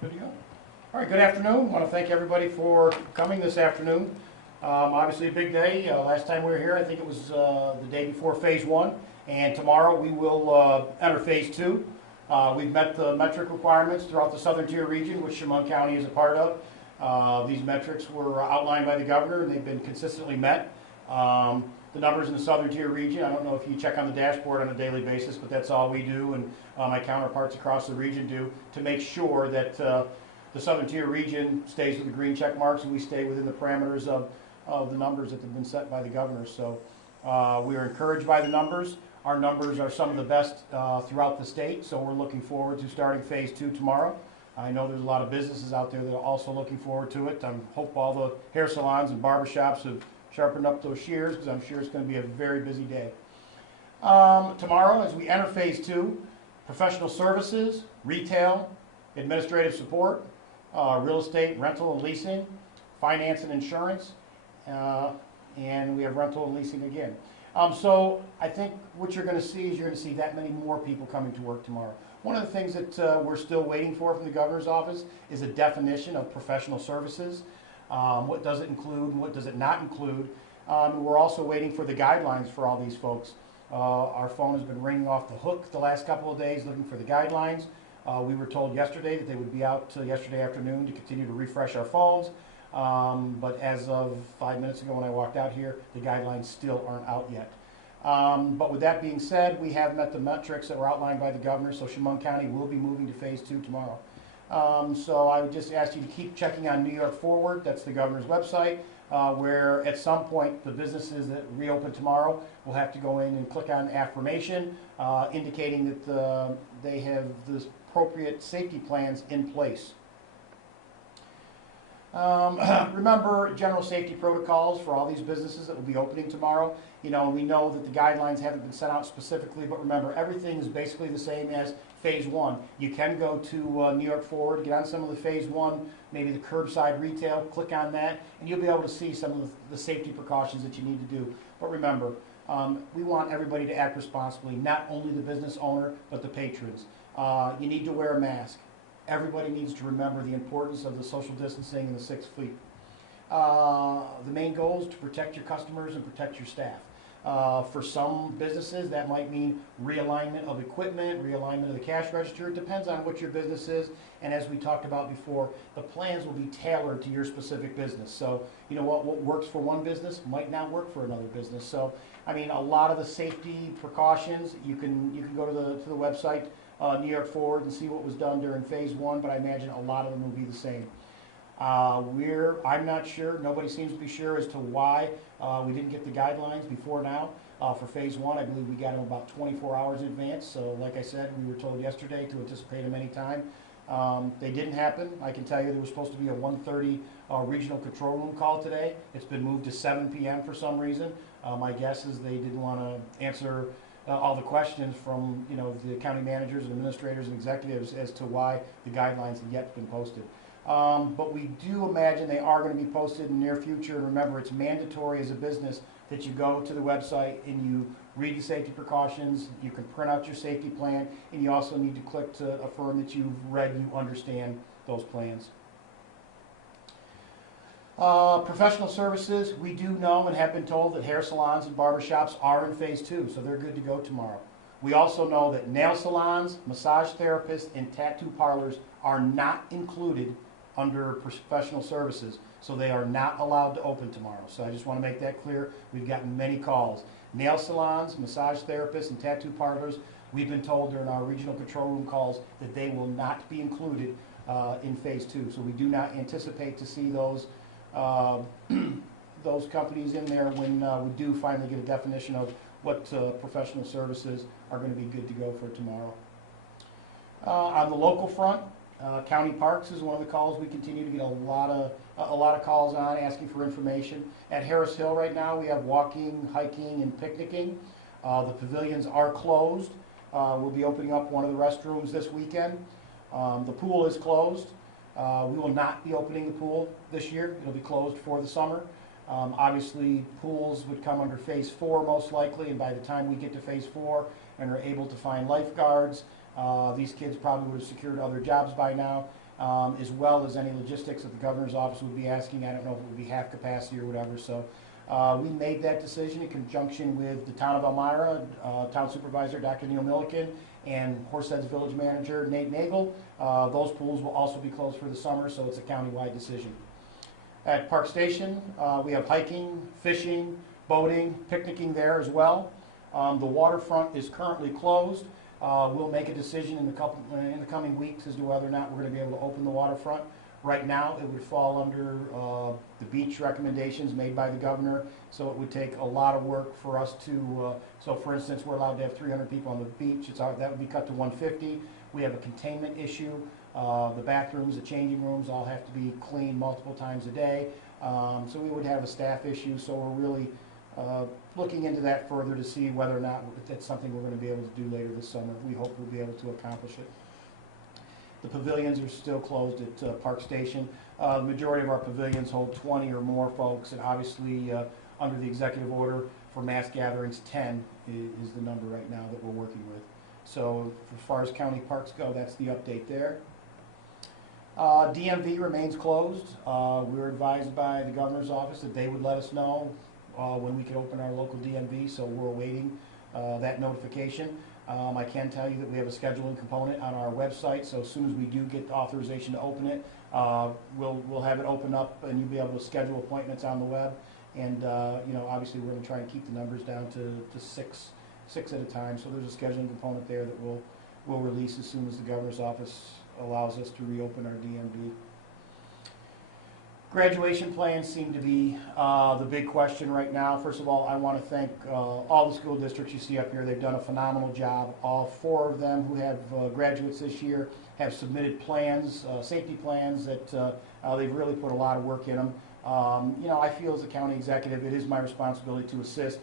Good to go. All right, good afternoon. I want to thank everybody for coming this afternoon. Obviously a big day. Last time we were here, I think it was the day before Phase 1, and tomorrow we will enter Phase 2. We've met the metric requirements throughout the Southern Tier region, which Chemung County is a part of. These metrics were outlined by the governor, and they've been consistently met. The numbers in the Southern Tier region, I don't know if you check on the dashboard on a daily basis, but that's all we do, and my counterparts across the region do, to make sure that the Southern Tier region stays with the green check marks and we stay within the parameters of the numbers that have been set by the governor. So we are encouraged by the numbers. Our numbers are some of the best throughout the state, so we're looking forward to starting Phase 2 tomorrow. I know there's a lot of businesses out there that are also looking forward to it. I hope all the hair salons and barbershops have sharpened up those shears, because I'm sure it's going to be a very busy day. Tomorrow, as we enter Phase 2, professional services, retail, administrative support, real estate, rental and leasing, finance and insurance, and we have rental and leasing again. So I think what you're going to see is you're going to see that many more people coming to work tomorrow. One of the things that we're still waiting for from the governor's office is a definition of professional services. What does it include and what does it not include? We're also waiting for the guidelines for all these folks. Our phone has been ringing off the hook the last couple of days looking for the guidelines. We were told yesterday that they would be out yesterday afternoon to continue to refresh our phones. But as of 5 minutes ago when I walked out here, the guidelines still aren't out yet. But with that being said, we have met the metrics that were outlined by the governor, so Chemung County will be moving to Phase 2 tomorrow. So I would just ask you to keep checking on New York Forward. That's the governor's website, where at some point the businesses that reopen tomorrow will have to go in and click on affirmation, indicating that they have the appropriate safety plans in place. Remember general safety protocols for all these businesses that will be opening tomorrow. You know, we know that the guidelines haven't been sent out specifically, but remember, everything is basically the same as Phase 1. You can go to New York Forward, get on some of the Phase 1, maybe the curbside retail, click on that, and you'll be able to see some of the safety precautions that you need to do. But remember, we want everybody to act responsibly, not only the business owner, but the patrons. You need to wear a mask. Everybody needs to remember the importance of the social distancing and the 6 feet. The main goal is to protect your customers and protect your staff. For some businesses, that might mean realignment of equipment, realignment of the cash register. It depends on what your business is. And as we talked about before, the plans will be tailored to your specific business. So, you know what works for one business might not work for another business. So, I mean, a lot of the safety precautions, you can go to the website, New York Forward, and see what was done during Phase 1, but I imagine a lot of them will be the same. I'm not sure, nobody seems to be sure as to why we didn't get the guidelines before now. For Phase 1, I believe we got them about 24 hours in advance, so like I said, we were told yesterday to anticipate them anytime. They didn't happen. I can tell you there was supposed to be a 1:30 regional control room call today. It's been moved to 7 p.m. for some reason. My guess is they didn't want to answer all the questions from the county managers and administrators and executives as to why the guidelines have yet been posted. But we do imagine they are going to be posted in the near future. And remember, it's mandatory as a business that you go to the website and you read the safety precautions, you can print out your safety plan, and you also need to click to affirm that you've read and you understand those plans. Professional services, we do know and have been told that hair salons and barbershops are in Phase 2, so they're good to go tomorrow. We also know that nail salons, massage therapists, and tattoo parlors are not included under professional services, so they are not allowed to open tomorrow. So I just want to make that clear. We've gotten many calls. Nail salons, massage therapists, and tattoo parlors, we've been told during our regional control room calls that they will not be included in Phase 2. So we do not anticipate to see those companies in there when we do finally get a definition of what professional services are going to be good to go for tomorrow. On the local front, county parks is one of the calls we continue to get a lot of calls on asking for information. At Harris Hill right now we have walking, hiking, and picnicking. The pavilions are closed. We'll be opening up one of the restrooms this weekend. The pool is closed. We will not be opening the pool this year. It'll be closed for the summer. Obviously, pools would come under Phase 4 most likely, and by the time we get to Phase 4 and are able to find lifeguards, these kids probably would have secured other jobs by now, as well as any logistics that the governor's office would be asking. I don't know if it would be half capacity or whatever. So we made that decision in conjunction with the town of Elmira, town supervisor Dr. Neil Milliken, and Horsehead's village manager Nate Nagel. Those pools will also be closed for the summer, so it's a countywide decision. At Park Station, we have hiking, fishing, boating, picnicking there as well. The waterfront is currently closed. We'll make a decision in the coming weeks as to whether or not we're going to be able to open the waterfront. Right now, it would fall under the beach recommendations made by the governor, so it would take a lot of work for us to, so for instance, we're allowed to have 300 people on the beach. That would be cut to 150. We have a containment issue. The bathrooms, the changing rooms all have to be cleaned multiple times a day. So we would have a staff issue, so we're really looking into that further to see whether or not that's something we're going to be able to do later this summer. We hope we'll be able to accomplish it. The pavilions are still closed at Park Station. The majority of our pavilions hold 20 or more folks, and obviously under the executive order for mass gatherings, 10 is the number right now that we're working with. So as far as county parks go, that's the update there. DMV remains closed. We were advised by the governor's office that they would let us know when we could open our local DMV, so we're awaiting that notification. I can tell you that we have a scheduling component on our website, so as soon as we do get authorization to open it, we'll have it open up and you'll be able to schedule appointments on the web. And you know, obviously we're going to try and keep the numbers down to six at a time. So there's a scheduling component there that we'll release as soon as the governor's office allows us to reopen our DMV. Graduation plans seem to be the big question right now. First of all, I want to thank all the school districts you see up here. They've done a phenomenal job. All 4 of them who have graduates this year have submitted plans, safety plans that they've really put a lot of work in them. You know, I feel as a county executive, it is my responsibility to assist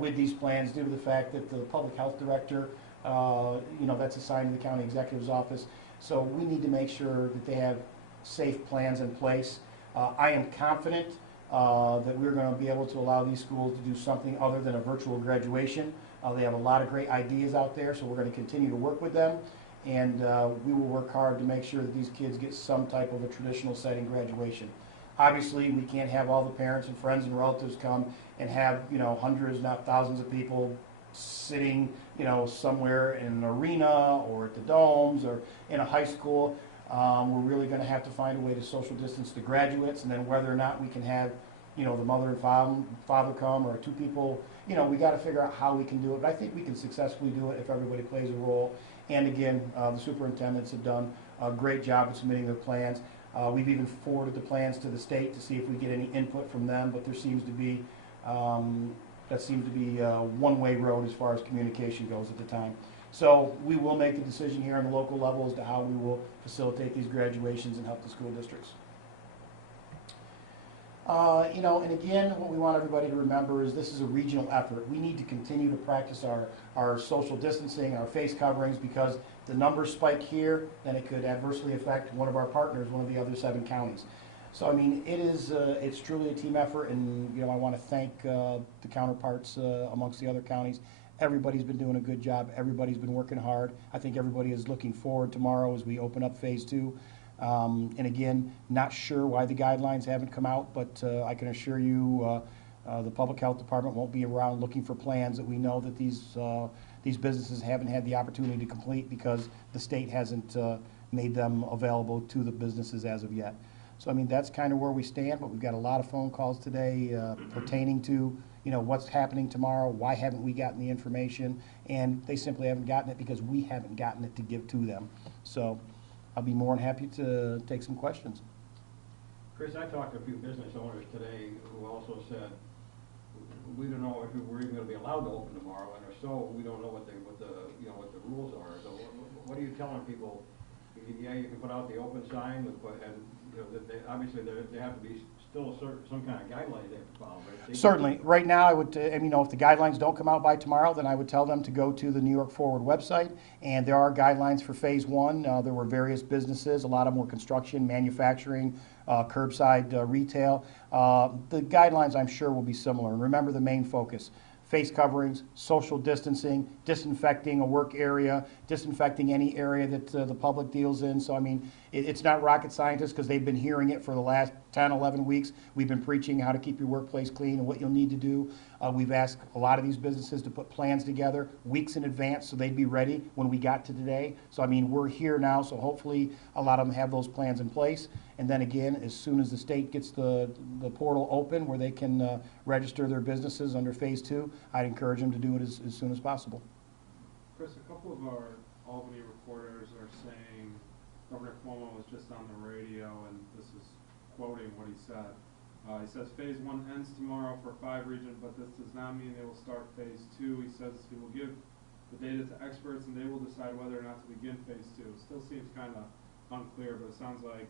with these plans due to the fact that the public health director, you know, that's assigned to the county executive's office. So we need to make sure that they have safe plans in place. I am confident that we're going to be able to allow these schools to do something other than a virtual graduation. They have a lot of great ideas out there, so we're going to continue to work with them. And we will work hard to make sure that these kids get some type of a traditional setting graduation. Obviously, we can't have all the parents and friends and relatives come and have, you know, hundreds, not thousands of people sitting, you know, somewhere in an arena or at the domes or in a high school. We're really going to have to find a way to social distance the graduates, and then whether or not we can have, you know, the mother and father come, or 2 people, you know, we got to figure out how we can do it. But I think we can successfully do it if everybody plays a role. And again, the superintendents have done a great job of submitting their plans. We've even forwarded the plans to the state to see if we get any input from them, but there seems to be, a one-way road as far as communication goes at the time. So we will make the decision here on the local level as to how we will facilitate these graduations and help the school districts. You know, and again, what we want everybody to remember is this is a regional effort. We need to continue to practice our social distancing, our face coverings, because the numbers spike here, then it could adversely affect one of our partners, one of the other 7 counties. So I mean, it's truly a team effort, and you know, I want to thank the counterparts amongst the other counties. Everybody's been doing a good job. Everybody's been working hard. I think everybody is looking forward tomorrow as we open up phase 2. And again, not sure why the guidelines haven't come out, but I can assure you the public health department won't be around looking for plans that we know that these businesses haven't had the opportunity to complete because the state hasn't made them available to the businesses as of yet. So I mean, that's kind of where we stand, but we've got a lot of phone calls today pertaining to, you know, what's happening tomorrow, why haven't we gotten the information, and they simply haven't gotten it because we haven't gotten it to give to them. So I'll be more than happy to take some questions. Chris, I talked to a few business owners today who also said, we don't know if we're even going to be allowed to open tomorrow, and if so, we don't know what the rules are. So what are you telling people? Yeah, you can put out the open sign, and you know, obviously they have to be still some kind of guidelines they have to follow. Right? Certainly. Right now, I would, you know, if the guidelines don't come out by tomorrow, then I would tell them to go to the New York Forward website, and there are guidelines for phase 1. There were various businesses, a lot of them were construction, manufacturing, curbside retail. The guidelines, I'm sure, will be similar. And remember the main focus. face coverings, social distancing, disinfecting a work area, disinfecting any area that the public deals in. So I mean, it's not rocket scientists, because they've been hearing it for the last 10, 11 weeks. We've been preaching how to keep your workplace clean and what you'll need to do. We've asked a lot of these businesses to put plans together weeks in advance so they'd be ready when we got to today. So I mean, we're here now, so hopefully a lot of them have those plans in place. And then again, as soon as the state gets the portal open where they can register their businesses under phase 2, I'd encourage them to do it as soon as possible. Chris, a couple of our Albany reporters are saying Governor Cuomo was just on the radio, and this is quoting what he said. He says phase 1 ends tomorrow for 5 regions, but this does not mean they will start phase 2. He says he will give the data to experts and they will decide whether or not to begin phase 2. It still seems kind of unclear, but it sounds like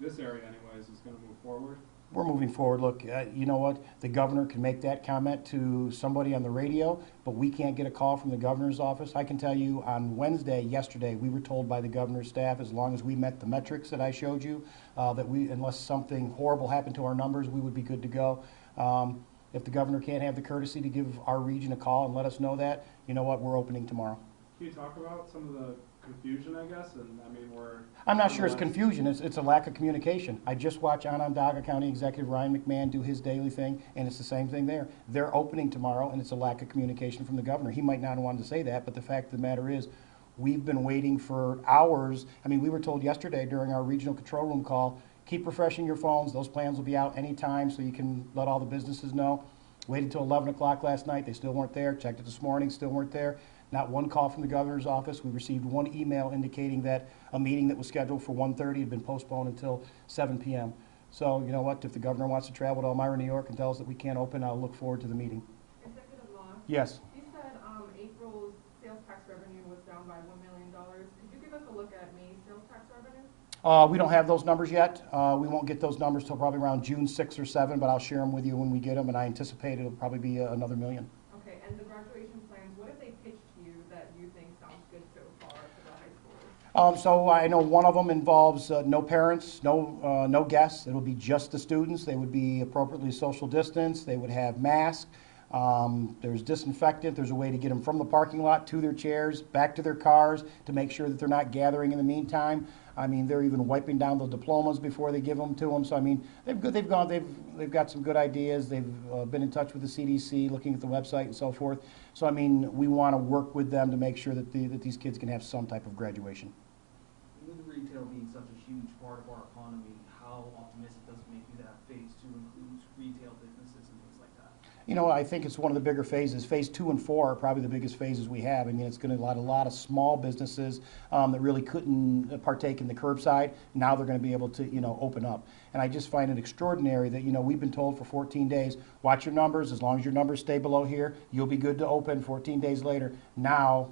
this area anyways is going to move forward. We're moving forward. Look, you know what? The governor can make that comment to somebody on the radio, but we can't get a call from the governor's office. I can tell you on Wednesday, yesterday, we were told by the governor's staff, as long as we met the metrics that I showed you, that unless something horrible happened to our numbers, we would be good to go. If the governor can't have the courtesy to give our region a call and let us know that, you know what? We're opening tomorrow. Can you talk about some of the confusion, I guess? And I mean, I'm not sure it's confusion. It's a lack of communication. I just watched Onondaga County Executive Ryan McMahon do his daily thing, and it's the same thing there. They're opening tomorrow, and it's a lack of communication from the governor. He might not have wanted to say that, but the fact of the matter is, we've been waiting for hours. I mean, we were told yesterday during our regional control room call, keep refreshing your phones. Those plans will be out anytime, so you can let all the businesses know. Waited until 11 o'clock last night. They still weren't there. Checked it this morning, still weren't there. Not one call from the governor's office. We received one email indicating that a meeting that was scheduled for 1:30 had been postponed until 7 p.m. So, you know what, if the governor wants to travel to Elmira, New York and tell us that we can't open, I'll look forward to the meeting. Executive Law. Yes. You said April's sales tax revenue was down by $1 million. Could you give us a look at May's sales tax revenue? We don't have those numbers yet. We won't get those numbers till probably around June 6 or 7, but I'll share them with you when we get them, and I anticipate it'll probably be another $1 million. Okay, and the graduation plans, what have they pitched to you that you think sounds good so far for the high schoolers? So I know one of them involves no parents, no guests. It'll be just the students. They would be appropriately social distance. They would have masks. There's disinfectant. There's a way to get them from the parking lot to their chairs, back to their cars, to make sure that they're not gathering in the meantime. I mean, they're even wiping down the diplomas before they give them to them. So I mean, they've got some good ideas. They've been in touch with the CDC, looking at the website and so forth. So I mean, we want to work with them to make sure that these kids can have some type of graduation. With retail being such a huge part of our economy, how optimistic does it make you that phase 2 includes retail businesses and things like that? You know, I think it's one of the bigger phases. Phase 2 and 4 are probably the biggest phases we have. I mean, it's going to let a lot of small businesses that really couldn't partake in the curbside. Now they're going to be able to, you know, open up. And I just find it extraordinary that, you know, we've been told for 14 days, watch your numbers. As long as your numbers stay below here, you'll be good to open. 14 days later, now,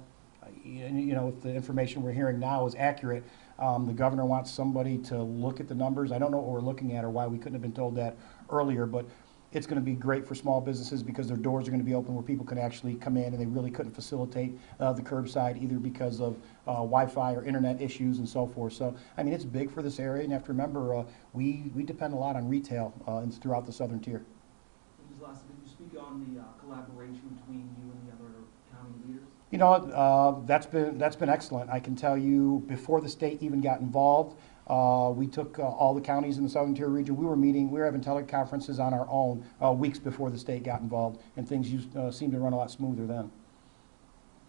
you know, if the information we're hearing now is accurate, the governor wants somebody to look at the numbers. I don't know what we're looking at or why we couldn't have been told that earlier, but it's going to be great for small businesses because their doors are going to be open where people can actually come in, and they really couldn't facilitate the curbside either because of Wi-Fi or internet issues and so forth. So, I mean, it's big for this area, and you have to remember, we depend a lot on retail throughout the southern tier. Just lastly, could you speak on the collaboration between you and the other county leaders? You know, that's been excellent. I can tell you, before the state even got involved, we took all the counties in the Southern Tier region. We were having teleconferences on our own weeks before the state got involved, and things seemed to run a lot smoother then.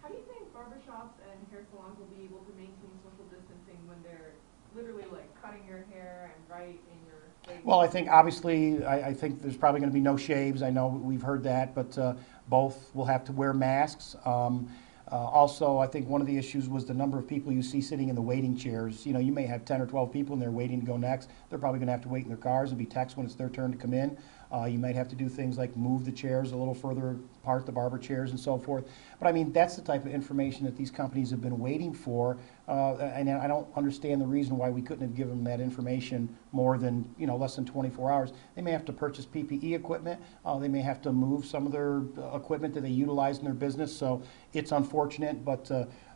How do you think barbershops and hair salons will be able to maintain social distancing when they're literally like cutting your hair and right in your face? Well, I think obviously, I think there's probably going to be no shaves. I know we've heard that, but both will have to wear masks. Also, I think one of the issues was the number of people you see sitting in the waiting chairs. You know, you may have 10 or 12 people and they're waiting to go next. They're probably going to have to wait in their cars and be texted when it's their turn to come in. You might have to do things like move the chairs a little further apart, the barber chairs and so forth. But I mean, that's the type of information that these companies have been waiting for. And I don't understand the reason why we couldn't have given them that information more than, you know, less than 24 hours. They may have to purchase PPE equipment. They may have to move some of their equipment that they utilize in their business. So it's unfortunate, but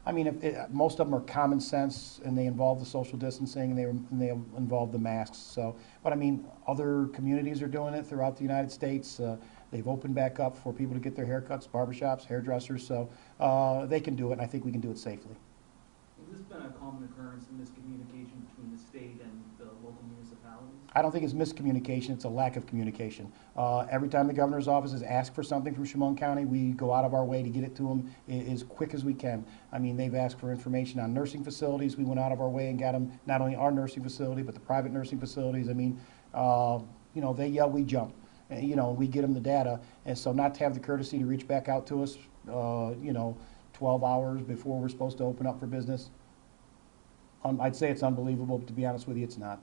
I mean, most of them are common sense, and they involve the social distancing, and they involve the masks. So, but I mean, other communities are doing it throughout the United States. They've opened back up for people to get their haircuts, barbershops, hairdressers, so they can do it, and I think we can do it safely. Has this been a common occurrence in miscommunication between the state and the local municipalities? I don't think it's miscommunication, it's a lack of communication. Every time the governor's office has asked for something from Chemung County, we go out of our way to get it to them as quick as we can. I mean, they've asked for information on nursing facilities, we went out of our way and got them, not only our nursing facility, but the private nursing facilities. I mean, you know, they yell, we jump. And, you know, we get them the data, and so not to have the courtesy to reach back out to us, you know, 12 hours before we're supposed to open up for business, I'd say it's unbelievable, but to be honest with you, it's not.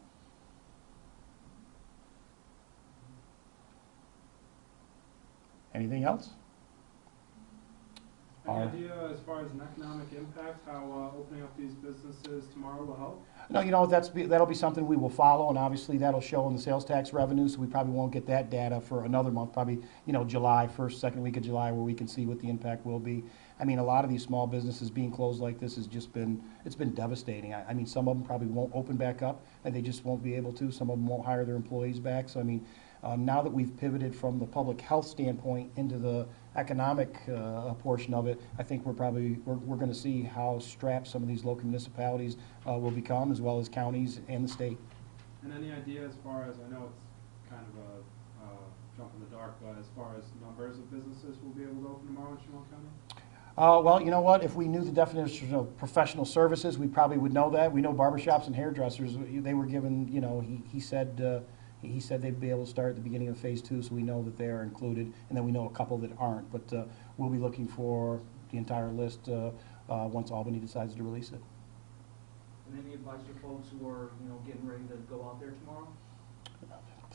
Anything else? Any Our- idea as far as an economic impact, how opening up these businesses tomorrow will help? No, you know, that'll be something we will follow, and obviously that'll show in the sales tax revenue, so we probably won't get that data for another month, probably, you know, July, second week of July, where we can see what the impact will be. I mean, a lot of these small businesses being closed like this has just been, it's been devastating. I mean, some of them probably won't open back up, and they just won't be able to. Some of them won't hire their employees back, so I mean, now that we've pivoted from the public health standpoint into the economic portion of it, I think we're going to see how strapped some of these local municipalities will become, as well as counties and the state. And any idea as far as, I know it's kind of a jump in the dark, but as far as numbers of businesses will be able to open tomorrow in Chemung County? Well, you know what, if we knew the definition of professional services, we probably would know that. We know barbershops and hairdressers, they were given, you know, he said they'd be able to start at the beginning of phase 2, so we know that they are included, and then we know a couple that aren't, but we'll be looking for the entire list once Albany decides to release it. And any advice for folks who are, you know, getting ready to go out there tomorrow?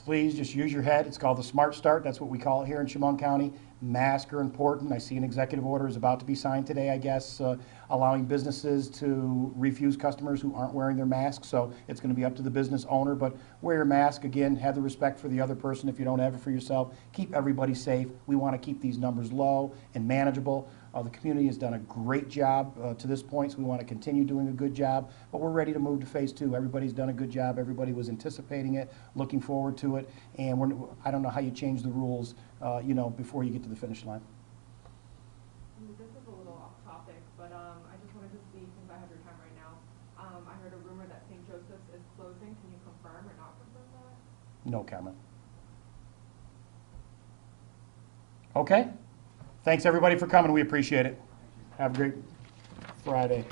Please just use your head. It's called the Smart Start. That's what we call it here in Chemung County. Masks are important. I see an executive order is about to be signed today, I guess, allowing businesses to refuse customers who aren't wearing their masks. So it's going to be up to the business owner. But wear your mask. Again, have the respect for the other person if you don't have it for yourself. Keep everybody safe. We want to keep these numbers low and manageable. The community has done a great job to this point, so we want to continue doing a good job. But we're ready to move to phase 2. Everybody's done a good job. Everybody was anticipating it, looking forward to it. And I don't know how you change the rules, you know, before you get to the finish line. This is a little off topic, but I just wanted to see, since I have your time right now, I heard a rumor that St. Joseph's is closing. Can you confirm or not confirm that? No comment. Okay. Thanks, everybody, for coming. We appreciate it. Have a great Friday.